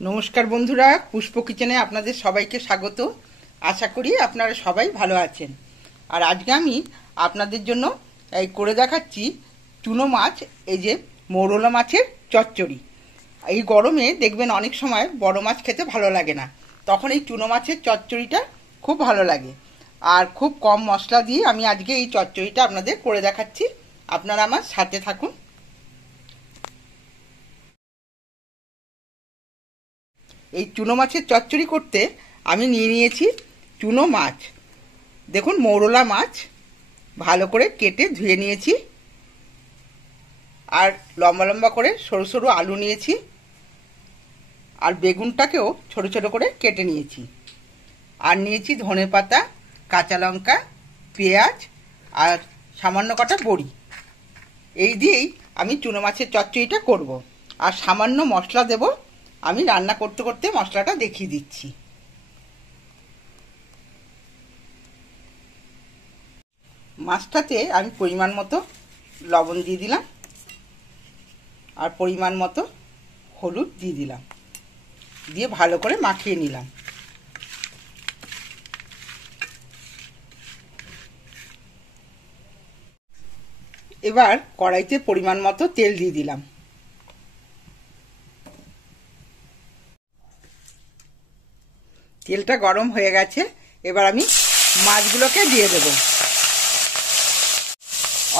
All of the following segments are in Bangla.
নমস্কার বন্ধুরা, পুষ্প কিচেনে আপনাদের সবাইকে স্বাগত। আশা করি আপনারা সবাই ভালো আছেন। আর আজকে আমি আপনাদের জন্য এই করে দেখাচ্ছি চুনো মাছ, এই যে মৌরলা মাছের চচ্চড়ি। এই গরমে দেখবেন অনেক সময় বড় মাছ খেতে ভালো লাগে না, তখন এই চুনো মাছের চচ্চড়িটা খুব ভালো লাগে। আর খুব কম মশলা দিয়ে আমি আজকে এই চচ্চড়িটা আপনাদের করে দেখাচ্ছি। আপনারা আমার সাথে থাকুন। এই চুনো মাছের চচ্চড়ি করতে আমি নিয়ে নিয়েছি চুনো মাছ। দেখুন, মৌরলা মাছ ভালো করে কেটে ধুয়ে নিয়েছি। আর লম্বা লম্বা করে সরু সরু আলু নিয়েছি। আর বেগুনটাকেও ছোট ছোট করে কেটে নিয়েছি। আর নিয়েছি ধনেপাতা, কাঁচা লঙ্কা, পেঁয়াজ আর সামান্য কটা বড়ি। এই দিয়েই আমি চুনো মাছের চচ্চড়িটা করব। আর সামান্য মশলা দেব। আমি রান্না করতে করতে মশলাটা দেখিয়ে দিচ্ছি। মাছটাতে আমি পরিমাণ মতো লবণ দিয়ে দিলাম, আর পরিমাণ মতো হলুদ দিয়ে দিলাম, দিয়ে ভালো করে মাখিয়ে নিলাম। এবার কড়াইতে পরিমাণ মতো তেল দিয়ে দিলাম। তেলটা গরম হয়ে গেছে। এবার আমি মাছগুলোকে দিয়ে দেব।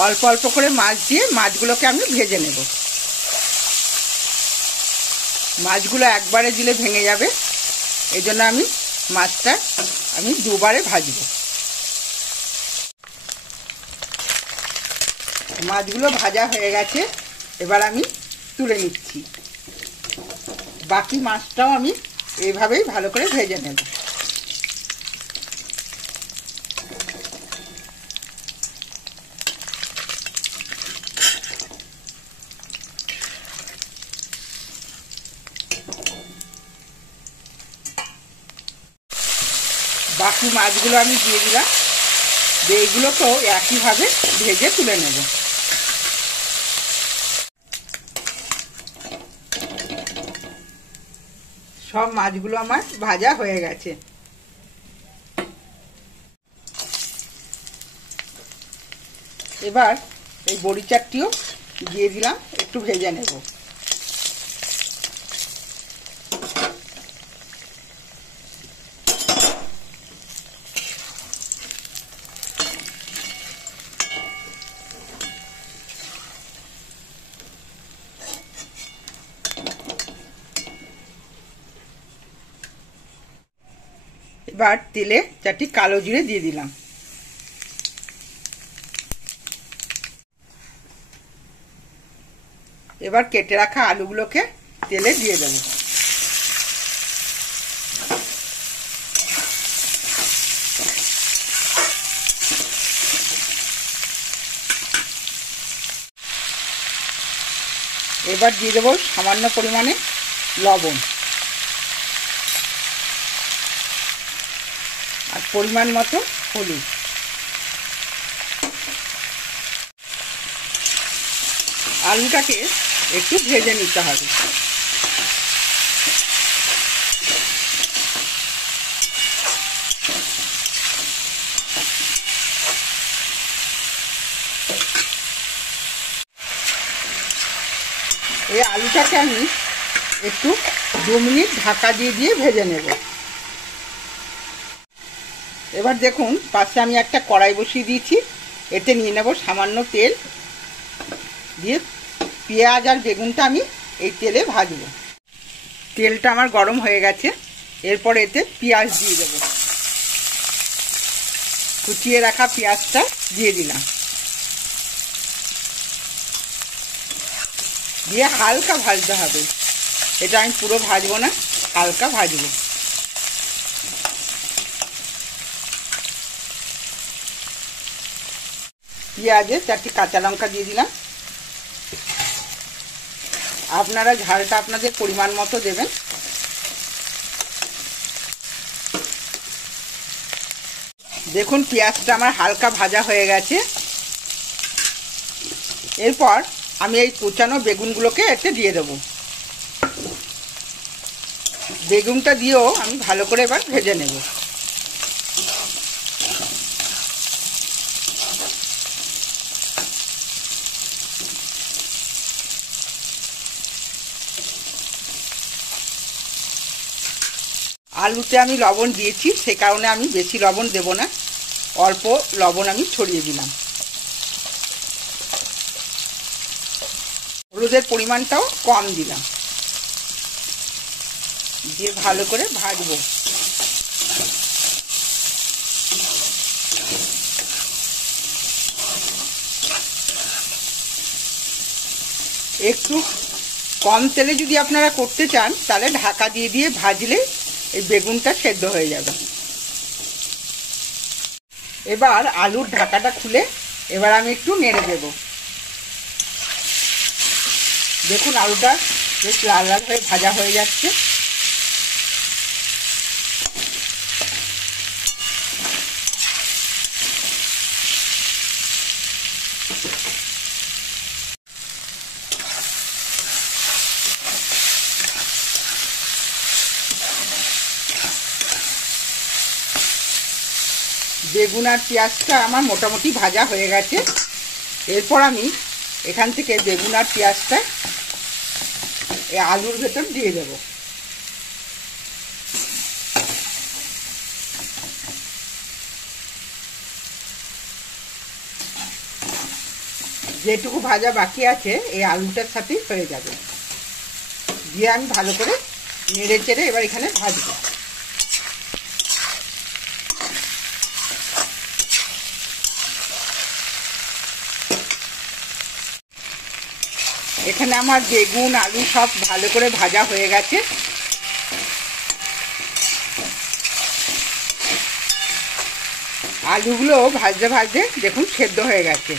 অল্প অল্প করে মাছ দিয়ে মাছগুলোকে আমি ভেজে নেব। মাছগুলো একবারে দিলে ভেঙে যাবে, এই জন্য আমি মাছটা দুবারে ভাজব। মাছগুলো ভাজা হয়ে গেছে, এবার আমি তুলে নিচ্ছি। বাকি মাছটাও আমি এইভাবেই ভালো করে ভেজে নেব। বাকি মাছগুলো আমি দিয়ে দিলাম। এইগুলোকেও একইভাবে ভেজে তুলে নেব। সব মাছগুলো আমার ভাজা হয়ে গেছে। এবার এই বড়ি চারটিও দিয়ে দিলাম, একটু ভেজে নেব। এবার তেলে চারটি কালো জিরে দিয়ে দিলাম। এবার কেটে রাখা আলুগুলোকে তেলে দিয়ে দেব। এবার দিয়ে দেব সামান্য পরিমাণে লবণ আর পরিমাণ মতো হলুদ। আলুটাকে একটু ভেজে নিতে হবে। এই আলুটাকে আমি একটু 2 মিনিট ঢাকা দিয়ে দিয়ে ভেজে নেব। এবার দেখুন, পাশে আমি একটা কড়াই বসিয়ে দিয়েছি। এতে নিয়ে নেব সামান্য তেল, দিয়ে পেঁয়াজ আর বেগুনটা আমি এই তেলে ভাজবো। তেলটা আমার গরম হয়ে গেছে। এরপর এতে পেঁয়াজ দিয়ে দেব। কুচিয়ে রাখা পেঁয়াজটা দিয়ে দিলাম, দিয়ে হালকা ভাজতে হবে। এটা আমি পুরো ভাজবো না, হালকা ভাজবো। পেঁয়াজে 4টি কাঁচা লঙ্কা দিয়ে দিলাম। আপনারা ঝালটা আপনাদের পরিমাণ মতো দেবেন। দেখুন, পেঁয়াজটা আমার হালকা ভাজা হয়ে গেছে। এরপর আমি এই কুচানো বেগুনগুলোকে এতে দিয়ে দেব। বেগুনটা দিয়েও আমি ভালো করে এবার ভেজে নেব। আলুতে আমি লবণ দিয়েছি, সে কারণে আমি বেশি লবণ দেব না, অল্প লবণ আমি ছড়িয়ে দিলাম। হলুদের পরিমাণটাও কম দিলাম, দিয়ে ভালো করে ভাজবো। একটু কম তেলে যদি আপনারা করতে চান তাহলে ঢাকা দিয়ে দিয়ে ভাজলে এই বেগুনটা সেদ্ধ হয়ে যাবে। এবার আলুর ঢাকাটা খুলে এবার আমি একটু নেড়ে দেব। দেখুন আলুটা বেশ লাল লাল হয়ে ভাজা হয়ে যাচ্ছে। বেগুন আর পেঁয়াজটা আমার মোটামুটি ভাজা হয়ে গেছে। এরপর আমি এখান থেকে বেগুন আর পেঁয়াজটা এই আলুর ভেতর দিয়ে দেব। যেটুকু ভাজা বাকি আছে এই আলুটার সাথেই হয়ে যাবে। দিয়ে আমি ভালো করে নেড়ে চেড়ে এবার এখানে ভাজবো। এখানে আমার বেগুন আলু সব ভালো করে ভাজা হয়ে গেছে। আলুগুলো ভাজতে ভাজতে দেখুন সেদ্ধ হয়ে গেছে।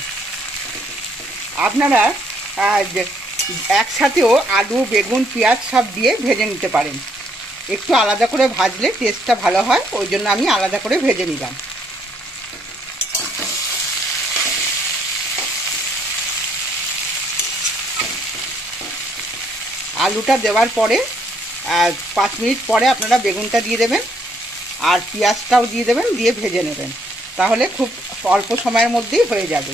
আপনারা একসাথেও আলু বেগুন পেঁয়াজ সব দিয়ে ভেজে নিতে পারেন। একটু আলাদা করে ভাজলে টেস্টটা ভালো হয়, ওই জন্য আমি আলাদা করে ভেজে নিলাম। আলুটা দেওয়ার পরে 5 মিনিট পরে আপনারা বেগুনটা দিয়ে দেবেন আর পেঁয়াজটাও দিয়ে দেবেন, দিয়ে ভেজে নেবেন, তাহলে খুব অল্প সময়ের মধ্যেই হয়ে যাবে।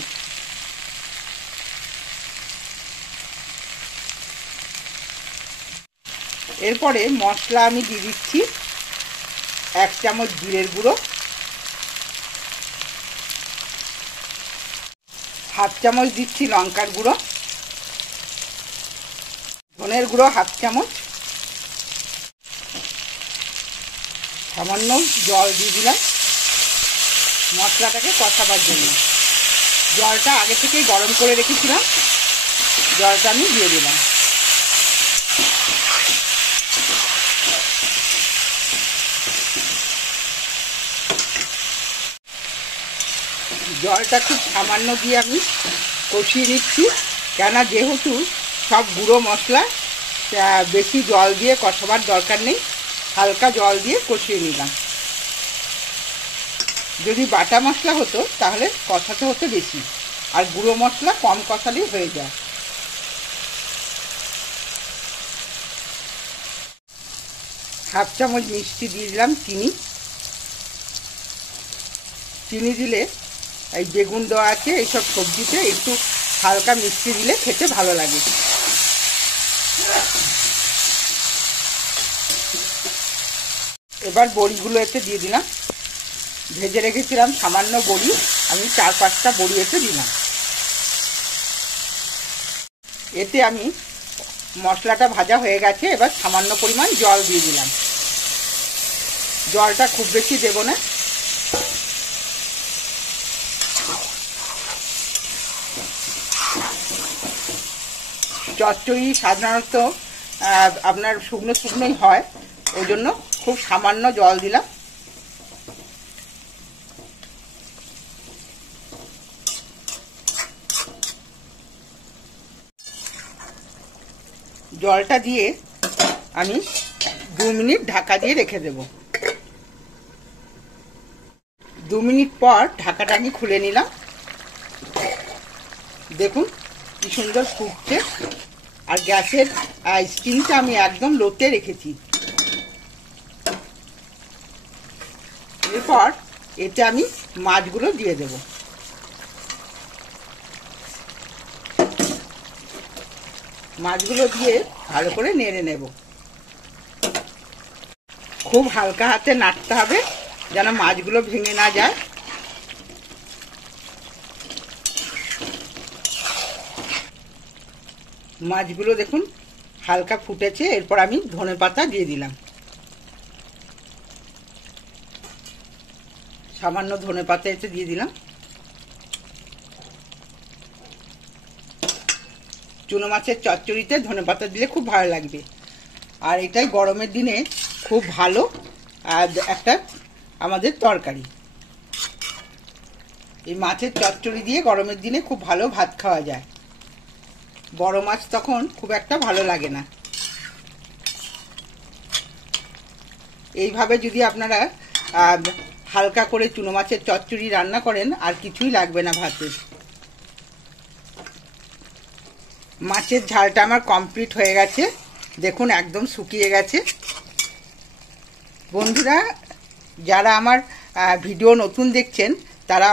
এরপরে মশলা আমি দিয়ে দিচ্ছি 1 চামচ জিরের গুঁড়ো, 1/2 চামচ দিচ্ছি লঙ্কার গুঁড়ো, ধনের গুঁড়ো 1/2 চামচ, সামান্য জল দিয়ে দিলাম মশলাটাকে কষাবার জন্য। জলটা আগে থেকেই গরম করে রেখেছিলাম, জলটা আমি দিয়ে দিলাম। জলটা খুব সামান্য দিয়ে আমি কষিয়ে নিচ্ছি, কেননা যেহেতু সব গুঁড়ো মশলা বেশি জল দিয়ে কষাবার দরকার নেই, হালকা জল দিয়ে কষিয়ে নিলাম। যদি বাটা মশলা হতো তাহলে কষাতে হতো বেশি, আর গুঁড়ো মশলা কম কষালেই হয়ে যায়। হাফ চামচ মিষ্টি দিয়ে দিলাম, চিনি দিলে এই বেগুন দেওয়া আছে এইসব সবজিতে একটু হালকা মিষ্টি দিলে খেতে ভালো লাগে। এবার বড়িগুলো এতে দিয়ে দিলাম, ভেজে রেখেছিলাম সামান্য বড়ি, আমি 4-5টা বড়ি এতে দিলাম। এতে আমি মশলাটা ভাজা হয়ে গেছে, এবার সামান্য পরিমাণ জল দিয়ে দিলাম। জলটা খুব বেশি দেব না, চচ্চড়ি সাধারণত আপনার শুকনো শুকনোই হয়, ওই জন্য খুব সামান্য জল দিলাম। জলটা দিয়ে আমি 2 মিনিট ঢাকা দিয়ে রেখে দেব। 2 মিনিট পর ঢাকাটা আমি খুলে নিলাম। দেখুন কি সুন্দর ফুটছে, আর গ্যাসের স্টিমটা আমি একদম লোতে রেখেছি, এরপর এতে আমি মাছগুলো দিয়ে দেব। মাছগুলো দিয়ে ভালো করে নেড়ে নেব। খুব হালকা হাতে নাড়তে হবে যেন মাছগুলো ভেঙে না যায়। মাছগুলো দেখুন হালকা ফুটেছে। এরপর আমি ধনেপাতা দিয়ে দিলাম, সামান্য ধনেপাতা এতে দিয়ে দিলাম। চুনো মাছের চচ্চড়িতে ধনেপাতা দিলে খুব ভালো লাগবে। আর এটাই গরমের দিনে খুব ভালো একটা আমাদের তরকারি। এই মাছের চচ্চড়ি দিয়ে গরমের দিনে খুব ভালো ভাত খাওয়া যায়। বড় মাছ তখন খুব একটা ভালো লাগে না। এইভাবে যদি আপনারা হালকা করে চুনো মাছের চচ্চড়ি রান্না করেন আর কিছুই লাগবে না ভাতে। মাছের ঝালটা আমার কমপ্লিট হয়ে গেছে, দেখুন একদম শুকিয়ে গেছে। বন্ধুরা যারা আমার ভিডিও নতুন দেখছেন তারা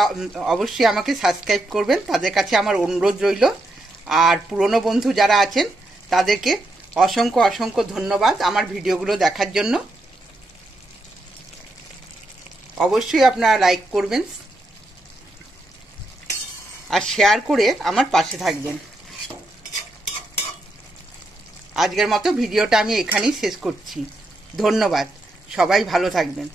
অবশ্যই আমাকে সাবস্ক্রাইব করবেন, তাদের কাছে আমার অনুরোধ রইল। আর পুরনো বন্ধু যারা আছেন তাদেরকে অসংখ্য অসংখ্য ধন্যবাদ আমার ভিডিওগুলো দেখার জন্য। অবশ্যই আপনারা লাইক করবেন আর শেয়ার করে আমার পাশে থাকবেন। আজকের মতো ভিডিওটা আমি এখানেই শেষ করছি। ধন্যবাদ, সবাই ভালো থাকবেন।